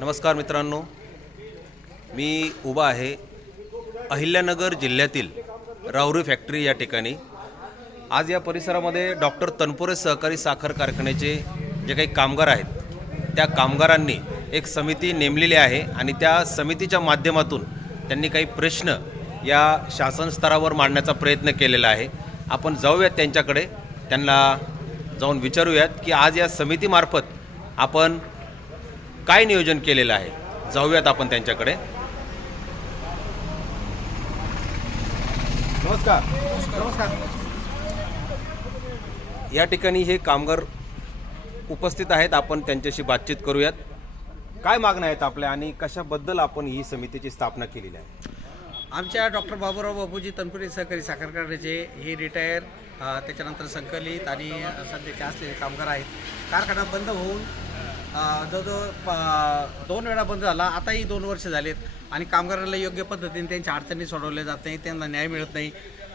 नमस्कार मित्रांनो. मी उभा आहे अहिल्यानगर जिल्ह्यातील राहुरी फॅक्टरी या ठिकाणी. आज या परिसरामध्ये डॉक्टर तनपुरे सहकारी साखर कारखान्याचे जे काही कामगार आहेत त्या कामगारांनी एक समिती नेमलेली आहे आणि त्या समितीच्या माध्यमातून त्यांनी काही प्रश्न या शासन स्तरावर मांडण्याचा प्रयत्न केलेला आहे. आपण जाऊयात त्यांच्याकडे त्यांना जाऊन विचारूयात की आज या समितीमार्फत आपण काय नियोजन केलेलं आहे? जाऊयात आपण त्यांच्याकडे. नमस्कार. नमस्कार. या ठिकाणी हे कामगार उपस्थित आहेत. आपण त्यांच्याशी बातचीत करूयात. काय मागण्या आहेत आपल्या आणि कशाबद्दल आपण ही समितीची स्थापना केलेली आहे? आमच्या डॉक्टर बाबूराव बापूजी तनपुरे सहकारी साखर कारखान्याचे हे रिटायर त्याच्यानंतर संकलित आणि सध्याचे असलेले कामगार आहेत. कारखाना बंद होऊन जवळजवळ प- दोन वेळा बंद झाला. आताही दोन वर्ष झालेत आणि कामगारांना योग्य पद्धतीने त्यांच्या अडचणी सोडवल्या जात नाही त्यांना न्याय मिळत नाही.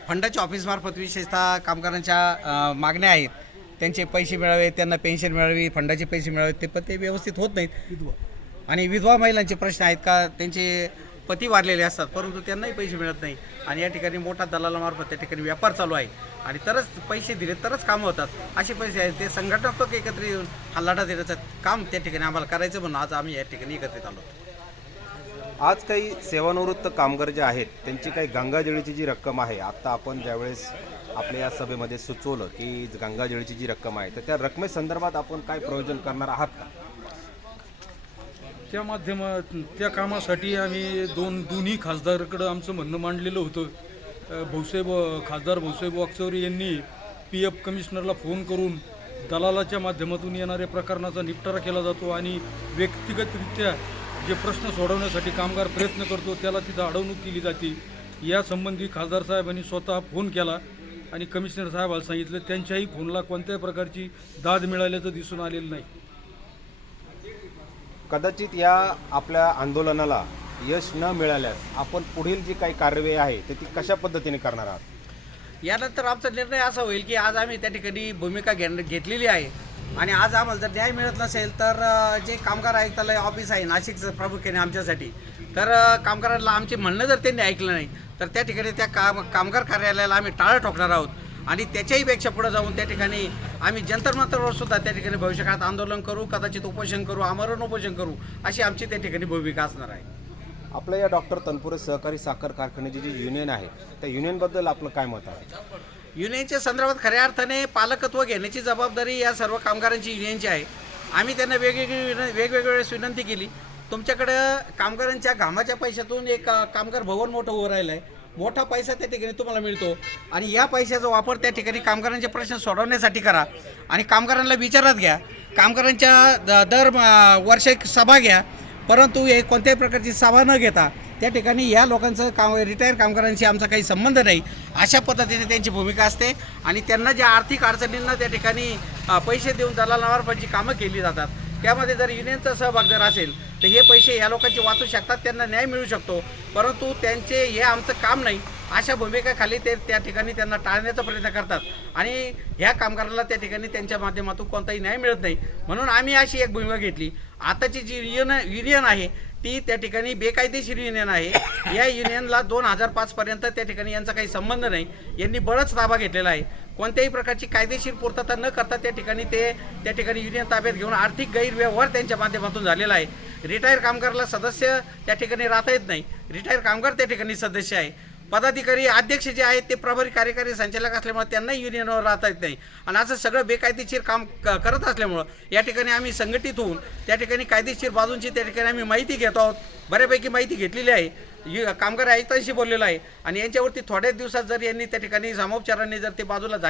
फंडाच्या ऑफिसमार्फत विशेषतः कामगारांच्या मागण्या आहेत. त्यांचे पैसे मिळावे त्यांना पेन्शन मिळावी फंडाचे पैसे मिळावे ते पण ते व्यवस्थित होत नाहीत. आणि विधवा महिलांचे प्रश्न आहेत का त्यांचे पती वारलेले असतात परंतु त्यांनाही पैसे मिळत नाही. आणि या ठिकाणी मोठा दलालामार्फत त्या ठिकाणी व्यापार चालू आहे. आणि तरच पैसे दिले तरच कामं होतात. असे पैसे आहेत ते संघटनात्मक एकत्र येऊन हा लढा देण्याचं काम त्या ठिकाणी आम्हाला करायचं म्हणून आज आम्ही या ठिकाणी एकत्रित आलो. आज काही सेवानिवृत्त कामगार जे आहेत त्यांची काही गंगाजळीची जी रक्कम आहे आत्ता आपण ज्यावेळेस आपल्या या सभेमध्ये सुचवलं की गंगाजळीची जी रक्कम आहे तर त्या रकमेसंदर्भात आपण काय प्रयोजन करणार आहात का? त्या माध्यमात त्या कामासाठी आम्ही दोन दोन्ही खासदाराकडं आमचं म्हणणं मांडलेलं होतं. भाऊसाहेब खासदार भाऊसाहेब वागचौरे यांनी पी एफ कमिशनरला फोन करून दलालाच्या माध्यमातून येणाऱ्या प्रकरणाचा निपटारा केला जातो आणि व्यक्तिगतरित्या जे प्रश्न सोडवण्यासाठी कामगार प्रयत्न करतो त्याला तिथं अडवणूक केली जाते. यासंबंधी खासदार साहेबांनी स्वतः फोन केला आणि कमिशनर साहेबाला सांगितलं त्यांच्याही फोनला कोणत्याही प्रकारची दाद मिळाल्याचं दिसून आलेलं नाही. कदाचित या आपल्या आंदोलनाला यश न मिळाल्यास आपण पुढील जी काही कारवाई आहे तर ती कशा पद्धतीने करणार आहात? यानंतर आमचा निर्णय असा होईल की आज आम्ही त्या ठिकाणी भूमिका घेण घेतलेली आहे. आणि आज आम्हाला जर न्याय मिळत नसेल तर अ, जे कामगार आयुक्तालय ऑफिस आहे नाशिकचं प्रामुख्याने आमच्यासाठी तर अ, कामगारांना आमचे म्हणणं जर त्यांनी ऐकलं नाही तर त्या ठिकाणी त्या काम कामगार कार्यालयाला आम्ही टाळं ठोकणार आहोत. आणि त्याच्याही पेक्षा पुढे जाऊन त्या ठिकाणी आम्ही जंतर मंतरवर सुद्धा त्या ठिकाणी भविष्यकाळात आंदोलन करू कदाचित उपोषण करू आमरण उपोषण करू अशी आमची त्या ठिकाणी भूमिका असणार आहे. आपल्या या डॉक्टर तनपुरे सहकारी साखर कारखान्याची जी युनियन आहे त्या युनियनबद्दल आपलं काय मत आहे? युनियनच्या संदर्भात खऱ्या अर्थाने पालकत्व घेण्याची जबाबदारी या सर्व कामगारांची युनियनची आहे. आम्ही त्यांना वेगवेगळी विन वेगवेगळ्या वेळेस विनंती केली. तुमच्याकडं कामगारांच्या घामाच्या पैशातून एक कामगार भवन मोठं उभं राहिलं आहे मोठा पैसा त्या ठिकाणी तुम्हाला मिळतो. आणि या पैशाचा वापर त्या ठिकाणी कामगारांचे प्रश्न सोडवण्यासाठी करा. आणि कामगारांना विचारात घ्या. कामगारांच्या द- दर वर्ष एक सभा घ्या. परंतु हे कोणत्याही प्रकारची सभा न घेता त्या ठिकाणी या लोकांचं काम रिटायर कामगारांशी आमचा काही संबंध नाही अशा पद्धतीने त्यांची भूमिका असते आणि त्यांना ज्या आर्थिक अडचणींना त्या ठिकाणी पैसे देऊन दलालामार्फत जी कामं केली जातात त्यामध्ये जर युनियनचा सहभाग जर असेल तर हे पैसे या लोकांचे वाचू शकतात त्यांना न्याय मिळू शकतो. परंतु त्यांचे हे आमचं काम नाही. अशा भूमिकेखाली ते त्या ठिकाणी त्यांना टाळण्याचा प्रयत्न करतात. आणि ह्या कामगाराला त्या ठिकाणी त्यांच्या माध्यमातून कोणताही न्याय मिळत नाही. म्हणून आम्ही अशी एक भूमिका घेतली. आताची जी युनियन युनियन आहे ती त्या ठिकाणी बेकायदेशीर युनियन आहे. या युनियनला दोन हजार पाचपर्यंत त्या ठिकाणी यांचा काही संबंध नाही. यांनी बळच ताबा घेतलेला आहे. कोणत्याही प्रकारची कायदेशीर पूर्तता न करता त्या ठिकाणी ते त्या ठिकाणी युनियन ताब्यात घेऊन आर्थिक गैरव्यवहार त्यांच्या माध्यमातून झालेला आहे. रिटायर कामगारला सदस्य त्या ठिकाणी राहता येत नाही. रिटायर कामगार त्या ठिकाणी सदस्य आहे. पदाधिकारी अध्यक्ष जे आहेत ते प्रभारी कार्यकारी संचालक असल्यामुळे त्यांनाही युनियनवर राहता येत नाही. आणि असं सगळं बेकायदेशीर काम क करत असल्यामुळं या ठिकाणी आम्ही संघटित होऊन त्या ठिकाणी कायदेशीर बाजूंची त्या ठिकाणी आम्ही माहिती घेतो आहोत. बऱ्यापैकी माहिती घेतलेली आहे. यु कामगार आयुक्तांशी बोललेलं आहे. आणि यांच्यावरती थोड्याच दिवसात जर यांनी त्या ठिकाणी सामोपचारांनी जर ते बाजूला झाले